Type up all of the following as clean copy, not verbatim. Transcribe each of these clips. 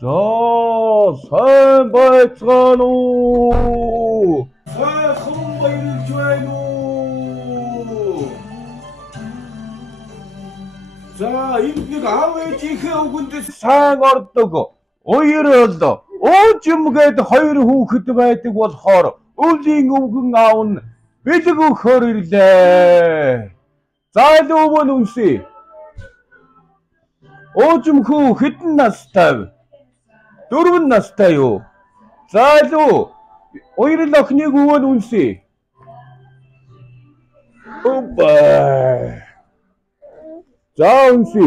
자, 산 발산오. 자, 선바이를 좋아해노. 자, 임피가 아웨지 그군데 상어르떠고 오이르었다. 어쩜 그래도 허이르 후 그때 봐야되고 서로 어징고 그 나온 왜저거 허리르대. 자도 보는시. 어쩜 그 hit나 스타일. 여러분 스타요. 자도 오이르다 그냥 구원운시. 오빠. 자, 운씨.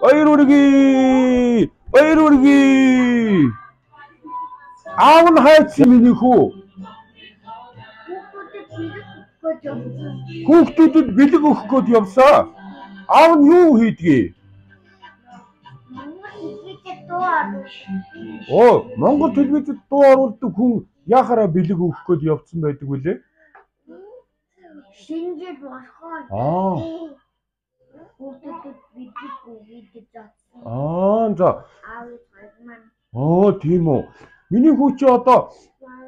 어이로르기. 어이로르기. 아운 하치민이고. 국도도 믿고 그것이 없어. 아운 유히티. 뭔가 틀비지 또 하루 또 그 야하라 밀리고 그것이 없으면 어떻게 그래? 자. 디모. 미니 후치였다.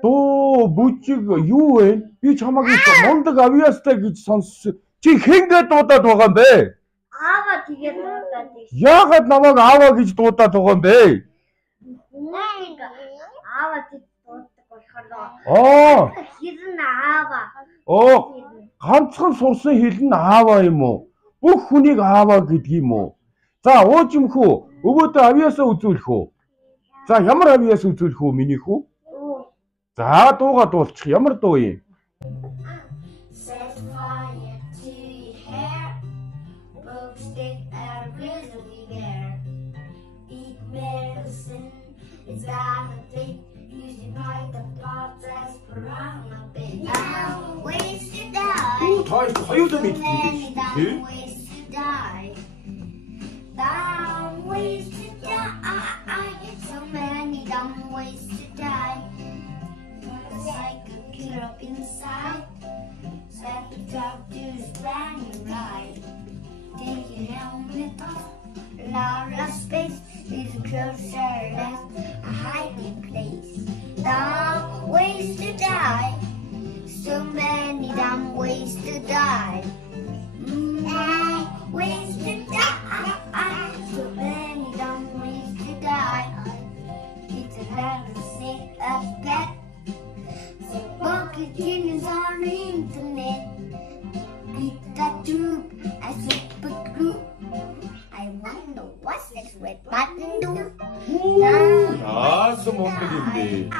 또, 무지가, 유엔, 이 자막이 있어. 뭔데가 위에스테기 선수. 지 행가 또다 도건데. 아와 되게 좋았다. 야가 나마가 아와기지 또다 도건데. 그러니까 아와 되게 좋았다. 히든 아와. 간천 소스 히든 아와이 뭐. 뭐 훈이 아와 그디 뭐. 자, 어쯤 후. 어부터 아위에서 우쭐후. 자, 야물 아위에서 우쭐후 미니후. 자, 또가 또 야물 또이. 다 가요도 밑에 Dumb ways to die. So many dumb ways to die. Like a killer up inside. Set the doctor's brand new ride. Take your helmet off. Allow us space. Is closer left. A hiding place. Dumb ways to die. So many dumb ways to die. Ways to die. So many dumb ways to die. It's a letter sick of pet. So bucket killers on the internet. Beat that tube as super group. I wonder what's this red button do? 자, 스모크인데.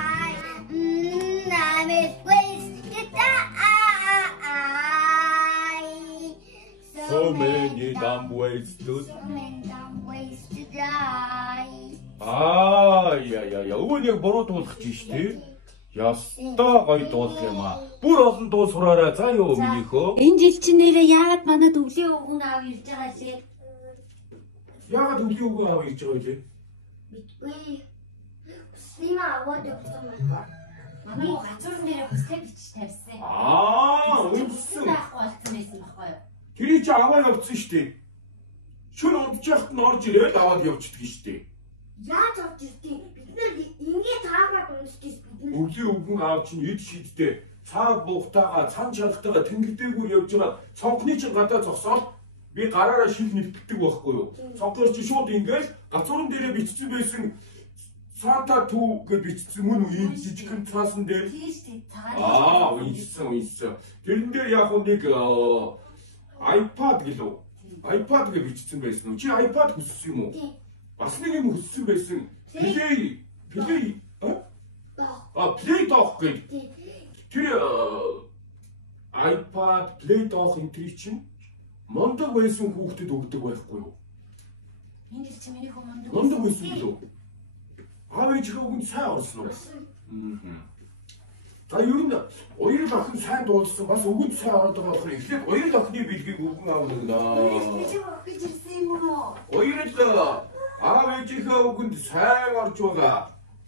I'm ways to die. So many dumb ways to die. 야야야, 어머니가 뭐로 도왔지? 야스타 거의 도왔지마. 불어선 도 소라라 자요 미니코. Энэ жил чинь нэрээ яагаад манад өвлийн өвгөн аав ирж байгаа шээ? 야가 өвлийн өвгөн аав ирж байгаа вэ? Мэдгүй. Сима аваад явсан байна. Манай гацуурн дээрээ бүстэй бичиж тавьсан. Үнсэн байхгүй болсон байсан байхгүй юу? тэрий чи аваа явцсан штэ. Шүн унтчихт нь орж ирээд аваад явчихдаг штэ. Яаж авч иртий? Бид нэр ингээд таагаад уншдгийг бид нэр. Өвлийн өвгөн аав чинь эд шийдтэй. Цаг буухтаага, цан чанартайгаа тэнгэрдэгүүр явж байгаа. Цонхны чинь гадаа зогсоод би гараараа шил нэвтдэг байхгүй юу? Цонхноос чи шууд ингээд гацуурн дээрээ бичсэн байсан Санта түү гэж бичсэн мөн үү жижигхэн цаасан дээр. Тийш тий цагаан. Уншсан. Тэрэн дээр яг нэг iPad гэлөө. iPad гэж бичсэн байсан уу? Чи iPad хүссэн юм уу? Бас нэг юм хүссэн байсан. Play Play доох гэж. Тэр iPad Play доох энэ чинь мондог байсан хүүхдэд өгдөг байхгүй юу? Энэ жил чинь миний хүмүүс мондог байсан гэлөө. Аав ээжийнхээ үгэнд сайн орсон уу? За ер нь оёрол охин сайн дуулсан бас үгэнд сайн ороод байгаа болохоор эхлээд оёрол охины бэлгийг өгөн аавна гэнэ. Оёрол аав ээжийнхээ үгэнд сайн орж байгаа.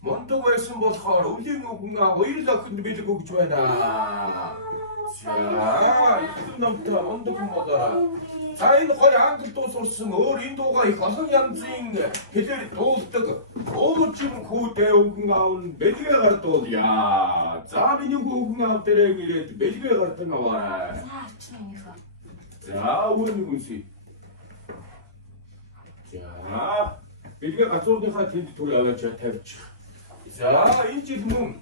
Мондог байсан болохоор өвлийн үгэн аав оёрол охинд бэлэг өгж байна. За, энэ намтай мондог юм болоо. За энэ хоёр англи дуу сурсан өөр энэ дуугаа их олон янзын хэлээр дуулдаг. Өөр юм хүүдээ өнгөн аав нь бэлгээ гардаг. Яа. За миний өнгөн аав дээрээ ирээд бэлгээ гардаг аваа. За очих юм ихо. За өөр нэг үнсий. За бэлгээ гацуурныхаа тэнд түр аваач тавьчих. За энэ жил мөн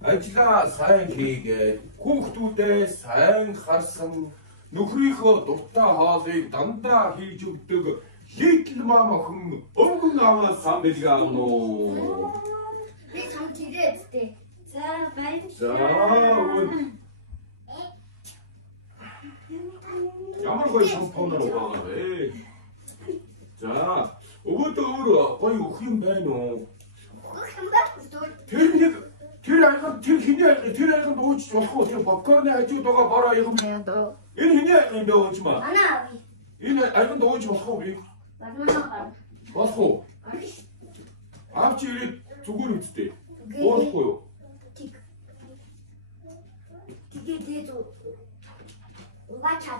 ажлаа сайн хийгээд хүүхдүүдээ сайн харсан нөхрийнхөө дуртай хоолыг дандаа хийж өгдөг Little Mom охин өнгөн аваад сан бэлгээ аавна уу. Би сам тэрэгтэй. За баярлалаа. За ямар гоё шампунаар байгаа вэ? За өвөөдөө өөр гоё өх юм байна уу? Тэр айган тэр айган уучж болох уу? Тэр попкорны хажууд байгаа бороо айган. Энэ хиний айган бэ ууч маа? Манай аав. Энэ айган ууч болох уу би? Болох уу? Авч ирээд зүгээр үсттэй. Уухгүй юу? Тэгээд угаачаа.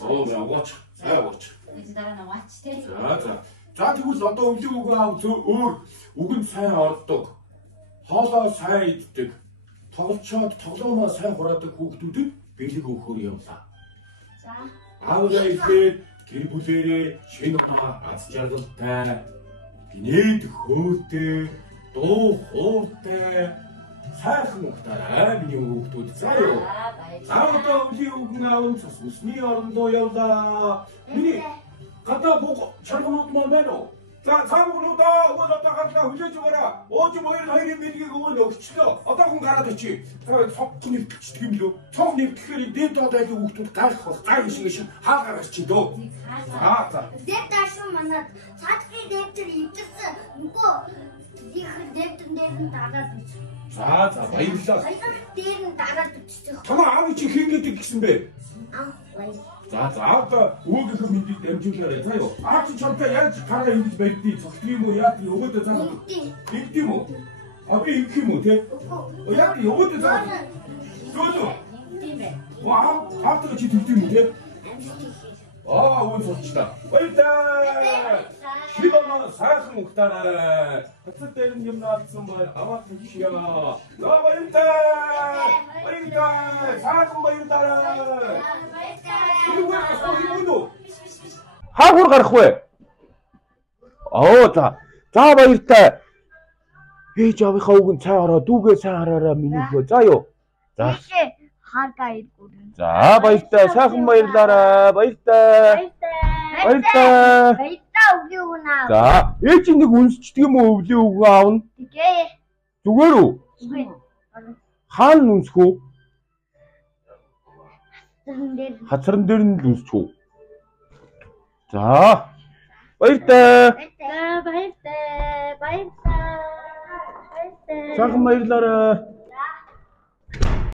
Оо ууч. Сайн ууч. Энд дараа нь ууч тий. За тэгвэл одоо өвлийн үг аав өөр үгэнд сайн ордог. Хоолоо сайн иддэг. Тоглолцоод тоглоомоо сайн хураадаг хүүхдүүдэд бэлэг өгөхөр явлаа. За. Аавгаа ихэд гэр бүлэрээ шинэ оноо аз жаргалтай, гинэд хөөтэй, дуу хоолтой, сайхан ухтаарай миний хүүхдүүд заяа. За одоо өвлийн үгэн аав цус усны орондоо явлаа. Миний гадаа бүх чаргууд маань байна уу? За цааглуудаа өгөөд одоо гарлаа хүлээж өгөөрэй. Ууж мөрийн хоёрын бэлгийг өгөөд өгчлөө. Одоо хүн гараад очие. Цог нэвтчихдэг юм лөө. Цог нэвтгэхээр дээд доодагийн хүүхдүүд гарах бол гай шиг хаа гараач чи дөө. За. Дэд таашгүй манад цаадгийн дэвтэр ивдсэн нөгөө их дэвтэр дээр нь дараад үз. За баярлалаа. Баяр дээр нь дараад үзчих. Танаа аав чи хэн гэдэг гисэн бэ? Аа баяр. За одоо өвгийнхөө мэдлийг дамжуулаарай. За юу. Аав чи чамтай яаж гараа ингэж барьдгийг цогтгий юм уу? Яа өгөөдөө цаана. Ингэв юм уу? Би ингэх юм уу те? Яа өгөөдөө цаана. Зөөлөө. Тийм бэ. Аав чи тэгдэв юм уу те? Үн сурчлаа. Баярлалаа. Шидоноо сайхан ухтаарай. Хацад дээр юм наадсан бай. Аваад хийшээ. Баярлалаа. Сайхан баярлалаа. Хаагур гарах вэ? За баяртай. Ээж авийнхаа үгэнд сайн хараа, дүүгээ сайн хараараа миний хөө. За юу. За. Харгаа иргүүр. За баяртай. Сайхан баярлаарай. Баяртай. Баяртай өвлийн үг наа. За ээж нэг үнсчдэг юм уу өвлийн үг аавна? Тэгээ. Зүгээр үү? Хаана үнсэх үү? Хацран дээр нь үнсчих үү? За баяртай. Баяртай. Сайхан баярлаарай.